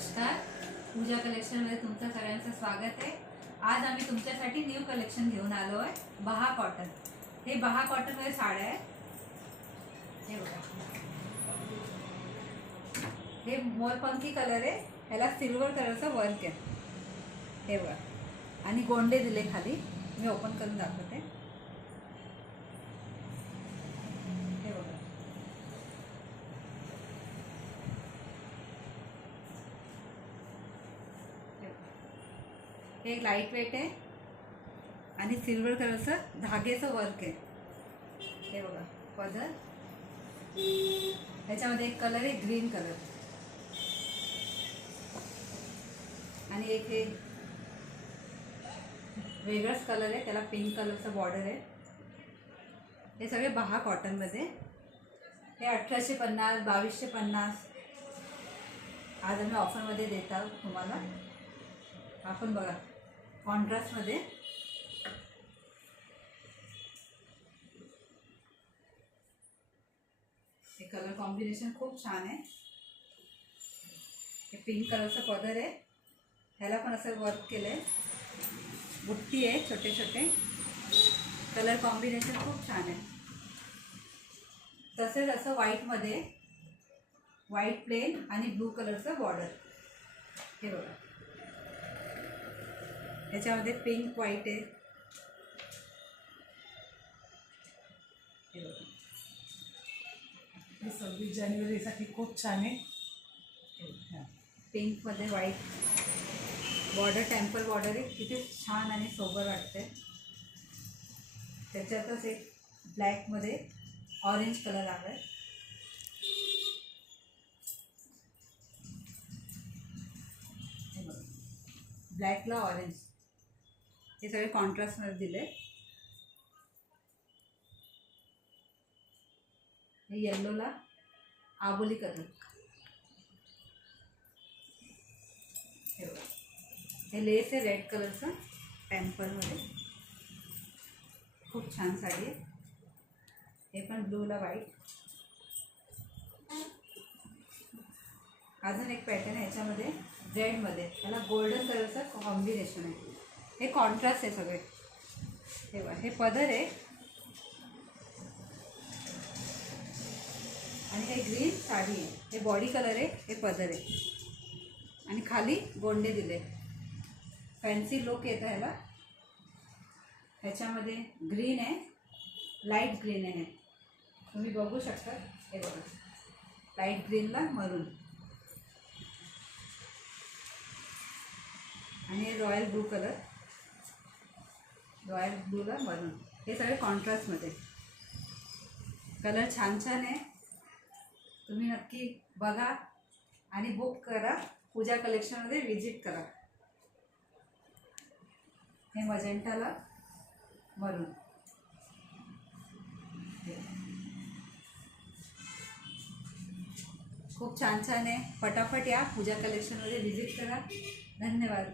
नमस्कार, पूजा कलेक्शनमध्ये तुमचं सगळ्यांचं स्वागत आहे। आज आम्ही तुमच्यासाठी न्यू कलेक्शन घेऊन आलो आहे, बहा कॉटन। हे बहा कॉटनमध्ये साड्या आहेत। हे बघा, हे मोरपंखी कलर आहे, ह्याला सिल्वर कलरचं वर्क आहे। हे बघा, आणि गोंडे दिले खाली। मी ओपन करून दाखवते। हे बघा, हे लाईट वेट आहे आणि सिल्वर कलरचं धागेचं वर्क आहे। हे बघा पदर, ह्याच्यामध्ये एक कलर आहे ग्रीन कलर, आणि एक हे वेगळाच कलर आहे, त्याला पिंक कलरचं बॉर्डर आहे। हे सगळे बहा कॉटनमध्ये। हे 1850, 2250 आज आम्ही ऑफरमध्ये देत आहोत तुम्हाला। आपण बघा कॉन्ट्रास्टमध्ये, हे कलर कॉम्बिनेशन खूप छान आहे। हे पिंक कलरचं पदर आहे, ह्याला पण असं वर्क केलं आहे, बुट्टी आहे छोटे छोटे। कलर कॉम्बिनेशन खूप छान आहे। तसेच असं व्हाईटमध्ये, व्हाईट प्लेन आणि ब्लू कलरचं बॉर्डर। हे बघा, ह्याच्यामध्ये पिंक व्हाईट आहे। हे बघा, 26 जानेवारीसाठी खूप छान आहे। पिंकमध्ये व्हाईट बॉर्डर, टेम्पल बॉर्डर आहे, किती छान आणि सोबर वाटते। त्याच्यातच एक ब्लॅकमध्ये ऑरेंज कलर आला आहे। हे बघा, ब्लॅकला ऑरेंज, हे सगळे कॉन्ट्रास्टमध्ये दिले। हे येल्लोला आबोली कलर। हे बघा, हे लेस आहे रेड कलरचं टेम्पलमध्ये, खूप छान साडी आहे। हे पण ब्लूला व्हाईट। अजून एक पॅटर्न आहे ह्याच्यामध्ये रेडमध्ये, त्याला गोल्डन कलरचं कॉम्बिनेशन आहे। हे कॉन्ट्रास्ट आहे सगळे। हे बघा, हे पदर आहे आणि हे ग्रीन साडी आहे। हे बॉडी कलर आहे, हे पदर आहे, आणि खाली गोंडे दिले। फॅन्सी लुक येतं ह्याला। ह्याच्यामध्ये ग्रीन आहे, लाईट ग्रीन आहे, तुम्ही बघू शकता। हे बघा, लाईट ग्रीनला मरून, आणि हे रॉयल ब्लू कलर, रॉयल ब्लूला मरून। हे सगळे कॉन्ट्रास्टमध्ये। कलर छान छान आहे, तुम्ही नक्की बघा आणि बुक करा। पूजा कलेक्शनमध्ये विजिट करा। हे मजेंटाला मरून, खूप छान छान आहे। पटापट या, पूजा कलेक्शनमध्ये विजिट करा। धन्यवाद।